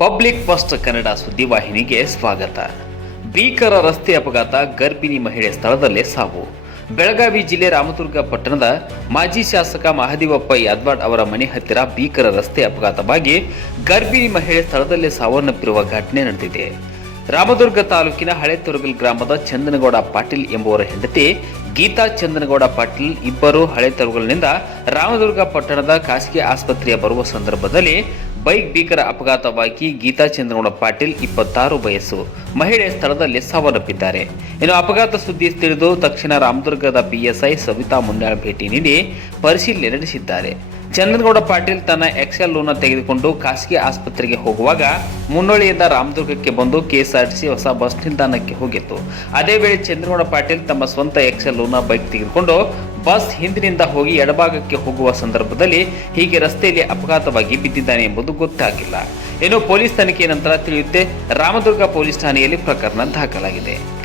Public first Kannada ಸುದ್ದಿವಾಹಿನಿಗೆ ಸ್ವಾಗತ. ಭೀಕರ ರಸ್ತೆ ಅಪಘಾತ, ಗರ್ಭಿಣಿ ಮಹಿಳೆ ಸ್ಥಳದಲ್ಲೇ ಸಾವು. ಬೆಳಗಾವಿ ಜಿಲ್ಲೆ ರಾಮದುರ್ಗ ಪಟ್ಟಣದ ಮಾಜಿ ಶಾಸಕ ಮಹದೇವಪ್ಪ ಯಾದ್ವಾಡ್ ಅವರ ಮನೆ ಹತ್ತಿರ ಭೀಕರ ರಸ್ತೆ ಅಪಘಾತವಾಗಿ ಗರ್ಭಿಣಿ ಮಹಿಳೆ ಸ್ಥಳದಲ್ಲೇ ಸಾವನ್ನಪ್ಪಿರುವ ಘಟನೆ ನಡೆದಿದೆ. ರಾಮದುರ್ಗ ತಾಲೂಕಿನ ಹಳೆ ತೊರಗಲ್ ಗ್ರಾಮದ ಚಂದನಗೌಡ ಪಾಟೀಲ್ ಎಂಬುವರ ಹೆಂಡತಿ ಗೀತಾ ಚಂದನಗೌಡ ಪಾಟೀಲ್ ಇಬ್ಬರು ಹಳೆ ತೊರಗಲ್ನಿಂದ ರಾಮದುರ್ಗ ಪಟ್ಟಣದ ಖಾಸಗಿ ಆಸ್ಪತ್ರೆಯ ಬರುವ ಸಂದರ್ಭದಲ್ಲಿ ಬೈಕ್ ಭೀಕರ ಅಪಘಾತವಾಗಿ ಗೀತಾ ಚಂದ್ರಗೌಡ ಪಾಟೀಲ್ ಇಪ್ಪತ್ತಾರು ವಯಸ್ಸು. ಮಹಿಳೆ ಸ್ಥಳದಲ್ಲಿ ಸಾವನ್ನಪ್ಪಿದ್ದಾರೆ. ಇನ್ನು ಅಪಘಾತ ಸುದ್ದಿ ತಿಳಿದು ತಕ್ಷಣ ರಾಮದುರ್ಗದ ಪಿಎಸ್ಐ ಸವಿತಾ ಮುನ್ನಾಳ್ ಭೇಟಿ ನೀಡಿ ಪರಿಶೀಲನೆ ನಡೆಸಿದ್ದಾರೆ. ಚಂದ್ರಗೌಡ ಪಾಟೀಲ್ ತನ್ನ ಎಕ್ಸೆಲ್ ಲೋನ್ ತೆಗೆದುಕೊಂಡು ಖಾಸಗಿ ಆಸ್ಪತ್ರೆಗೆ ಹೋಗುವಾಗ ಮುನ್ನೋಳಿಯಿಂದ ರಾಮದುರ್ಗಕ್ಕೆ ಬಂದು ಕೆಎಸ್ಆರ್ಟಿಸಿ ಹೊಸ ಬಸ್ ನಿಲ್ದಾಣಕ್ಕೆ ಹೋಗಿತ್ತು. ಅದೇ ವೇಳೆ ಚಂದ್ರಗೌಡ ಪಾಟೀಲ್ ತಮ್ಮ ಸ್ವಂತ ಎಕ್ಸೆಲ್ ಲೋನ ಬೈಕ್ ತೆಗೆದುಕೊಂಡು ಬಸ್ ಹಿಂದಿನಿಂದ ಹೋಗಿ ಎಡಭಾಗಕ್ಕೆ ಹೋಗುವ ಸಂದರ್ಭದಲ್ಲಿ ಹೀಗೆ ರಸ್ತೆಯಲ್ಲಿ ಅಪಘಾತವಾಗಿ ಬಿದ್ದಿದ್ದಾನೆ ಎಂಬುದು ಗೊತ್ತಾಗಿಲ್ಲ. ಇನ್ನು ಪೊಲೀಸ್ ತನಿಖೆ ನಂತರ ತಿಳಿಯುತ್ತೆ, ರಾಮದುರ್ಗ ಪೊಲೀಸ್ ಠಾಣೆಯಲ್ಲಿ ಪ್ರಕರಣ ದಾಖಲಾಗಿದೆ.